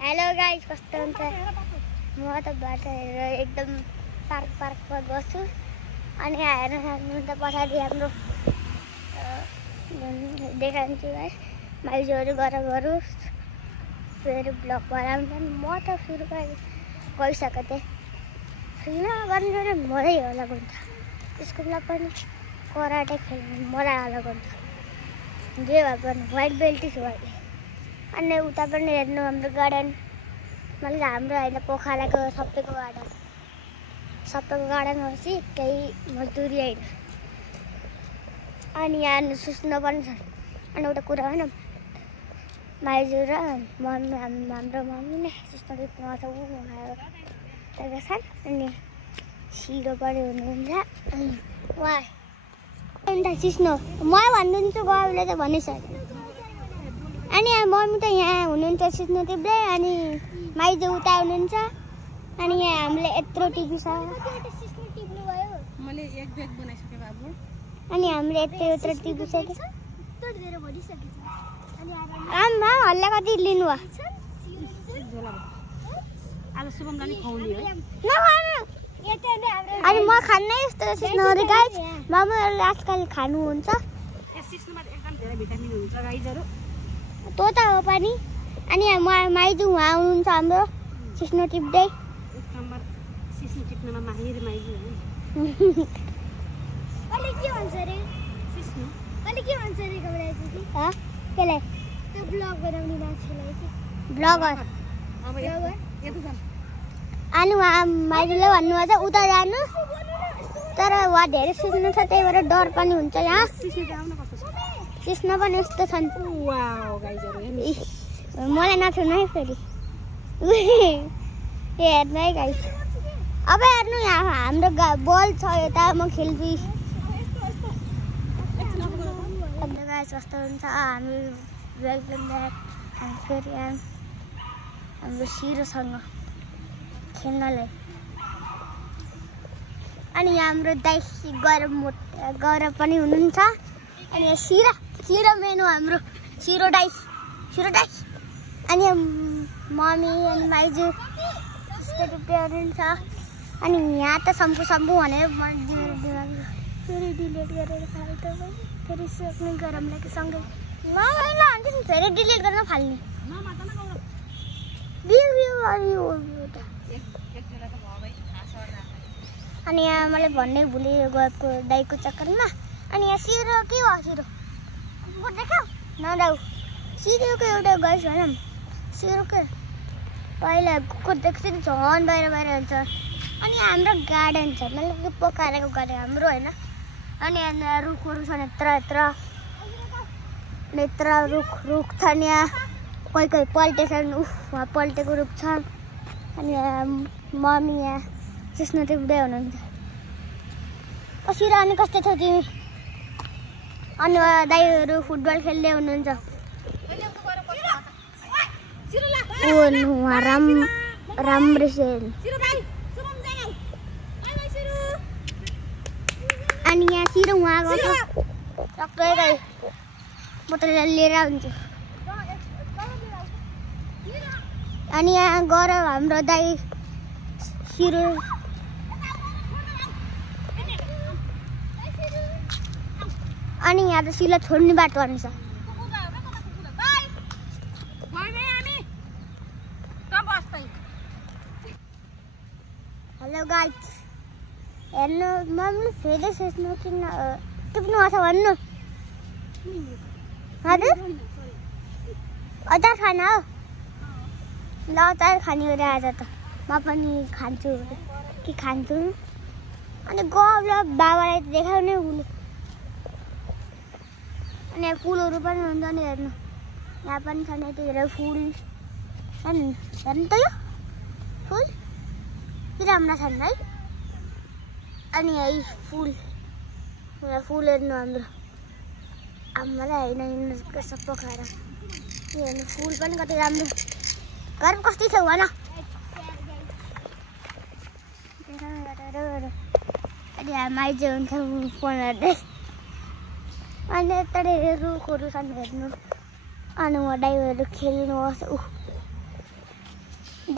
Hello guys, कस्तो हुन्छ? म त बाटो हेरेर एकदम पार्कमा बस्छु अनि हेर्न सक्नुहुन्छ पछाडि हाम्रो देखाउँछु है माइजहरू गरौँ फेरि ब्लग बनाउँछन्। म त सुरु गइसकेको थिएँ। फ्रीमा गर्नु मजै अलग हुन्छ। स्कुलमा पनि कराटे खेल्नु मजा अलग हुन्छ। जे भए पनि व्हाइट बेल्ट छु अहिले। अनि उता पनि हेर्नु हाम्रो गार्डन, मतलब हाम्रो होइन पोखराको सबैको गार्डन होस् केही मजदुरी होइन। अनि यहाँ सुस्न पनि छ। अनि एउटा कुरा होइन, माइजू र हाम्रो मम्मी नै सुस्न टिप्नु आउँछ उहाँहरू छन्। अनि सिरो पनि हुनुहुन्छ। उहाँ अन्त सिस्नो म भन्नुहुन्छ गौरवले त भनिसक्यो। अनि मम्मी त यहाँ हुनुहुन्छ सिस्नो टिप्दै, अनि माइजू उता हुनुहुन्छ। अनि यहाँ हामीले यत्रो टिभी छ। मैले एक ब्याग बनाइसकेँ बाबु। अनि हामीले यत्रो टिभी छ कि आमा हल्ला कति लिनु भयो? आज शुभमलाई खुवाउने हो। अनि म खान्नै यस्तो सिस्नोहरू गाइस। मामाहरूले आजकल खानुहुन्छ। सिस्नोमा एकदम धेरै भिटामिन हुन्छ गाइजहरू। त्यो त हो पनि। अनि यहाँ माइजू उहाँ हुनुहुन्छ हाम्रो सिस्नो टिप्दै। एक नम्बर सिस्नो टिप्नमा माहिर माइजू हो। अहिले के भन्छ रे सिस्नो? अहिले के भन्छ रे गबराइजू? ह केलाई? त्यो ब्लग बनाउने मान्छेलाई के ब्लगर? अब यता जाम। अनि उहाँ माइजूले भन्नुहुन्छ उता जानु, तर उहाँ धेरै सिस्नो छ त्यही भएर डर पनि हुन्छ। यहाँ सिस्नो पनि यस्तो छन्। वाउ गाइजहरू मलाई नछुनु है फेरि। हेर्नु है गाइस। अब हेर्नु यहाँ हाम्रो बल छ यता, म खेल्छु। गाइस कस्तो हुन्छ हामी वेलकम ब्याक। हामी फेरि हाम्रो सिरोसँग खेल्नलाई। अनि यहाँ हाम्रो दाइ गौरव पनि हुनुहुन्छ। अनि यहाँ सिरो मेनु हाम्रो सिरो दाइ। अनि मम्मी अनि माइजू त्यस्तो रुपियाँ हुनुहुन्छ। अनि यहाँ त सम्पु भनेर फेरि डिलिट गरेर फाल्टो फेरि सक्ने गरमलाई कि सँगै ल फेरि डिलिट गर्न फाल्ने अनि यहाँ मैले भन्नै भुलेँ गएको दाइको चक्करमा। अनि यहाँ सिरो के हो? सिरो देखाऊ नदाउ। सिरोको एउटा गइस भनौँ सिरोको पहिला कुकुर देख्छ नि झन् बाहिर हुन्छ। अनि हाम्रो गार्डन छ, मतलब पोखराको गार्डन हाम्रो होइन। अनि यहाँ रुखहरू छन् यत्र रुख छन्। यहाँ कोही पल्टेछन्, उहाँ पल्टेको रुख छ। अनि यहाँ मम्मी यहाँ सिस्नो टिप्दै हुनुहुन्छ। सिरो अनि कस्तो छौ तिमी? अनि दाइहरू फुटबल खेल्दै हुनुहुन्छ। उहाँ राम्रो छ। अनि यहाँ सिरो उहाँ गर्छ टक्कै गाई। म त लिएर आउँछु। अनि यहाँ गएर हाम्रो दाइ सिरो अनि यहाँ त सिला छोड्ने बाटो रहेछ। हेलो गाइस, हेर्नु मम्मी फेरि सोच्नु किन टिप्नु आउँछ भन्नु? हजुर अचार खाना हो? ल अचार खाने हो आज त म पनि खान्छु कि खान्छु। अनि गौरव बाबालाई देखाउने हुनु। अनि यहाँ फुलहरू पनि हुन्छ नि हेर्नु। यहाँ पनि छ नि यति धेरै फुल हेर्नु त यो फुल के राम्रा छन् है। अनि यही फुल यहाँ फुल हेर्नु हाम्रो आमालाई होइन सब पोखरा हेर्नु फुल पनि कति राम्रो। घर कस्तो छ भन? अनि माइजू हुन्छ फोन हेर्दै। अनि यता रुखहरू छन् हेर्नु। अनि म दाइहरू खेल्नु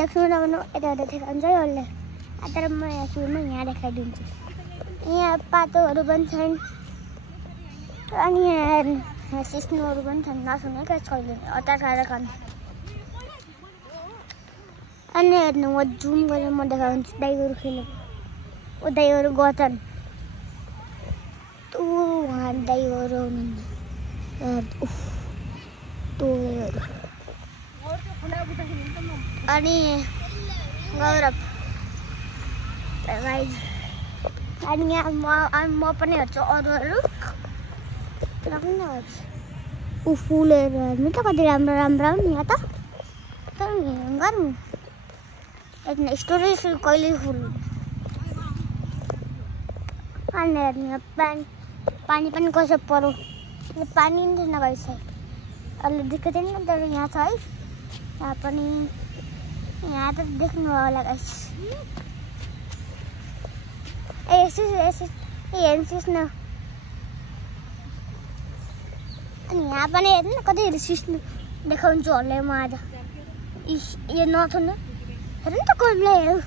देख्नु नभन्नु यता देखाउँछ है उसले तर म यहाँ सुरुमा यहाँ देखाइदिन्छु यहाँ पातोहरू पनि छन् अनि यहाँ सिस्नुहरू पनि छन् नसुनेको छैन अचार खाएर खानु अनि हेर्नु म जुम गरेर म देखाउँछु दाइहरू खेलेको ऊ दाइहरू गछन् उहाँ दाइहरू हुनुहुन्छ अनि गौरव अनि यहाँ म पनि हेर्छु अरूहरू ऊ फुलहरू हेर्नु त कति राम्रो राम्रो हो नि यहाँ त तर गर्नु यति स्टोरेज कहिले फुल अनि हेर्नु पानी पनि कसो पऱ्यो पानी नि थिएन भइसक्यो अहिले दिक्क थिएन तर यहाँ छ है यहाँ पनि यहाँ त देख्नु होला गाइस हेर्नुहोस् न अनि यहाँ पनि हेर्नु न कति सिस्नु देखाउँछु होला म आज यो नथुनु हेर्नु त कमला हेरौँ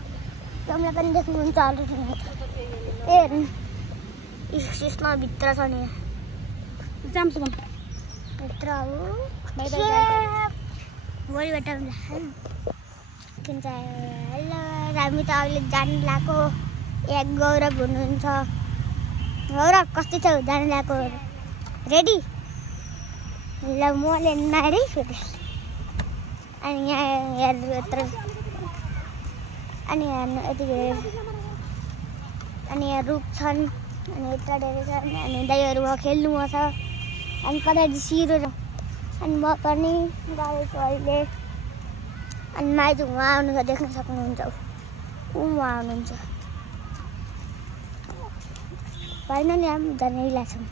कमला पनि देख्नुहुन्छ होला हेर्नु सिस्नु भित्र छ नि भित्र हो भोलिबाट हेलो हामी त अहिले जानु लाग्यो एक गौरव हुनुहुन्छ गौरव कस्तो छ जानु लाग्यो रेडी ल म लिन रे फेरि अनि यहाँ हेर्नु यत्रो अनि हेर्नु यतिखेर अनि यहाँ रुख छन् अनि यता धेरै छन् अनि दाइहरू खेल्नु छ अनि कता सिरो अनि म पनि गएको अहिले अनि माइजू उहाँ आउनुहुन्छ देख्न सक्नुहुन्छ उहाँ आउनुहुन्छ भएन नि हामी जानै लाग्छौँ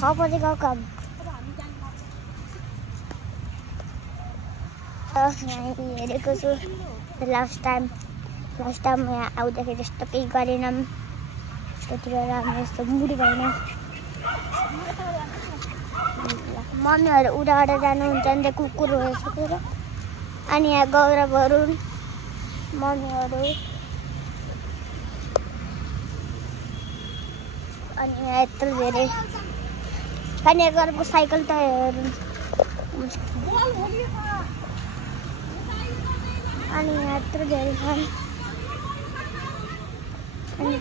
6 बजे गएको यहाँ हेरेको छु लास्ट टाइम यहाँ आउँदाखेरि त्यस्तो केही गरेनौँ त्यति बेला हामी यस्तो मुडी भएन मम्मीहरू उडाएर जानुहुन्छ नि त कुकुरहरू सुकेर अनि यहाँ गौरवहरू मम्मीहरू अनि यहाँ यत्रो धेरै अनि घरको साइकल त अनि यहाँ यत्रो धेरै छन् अनि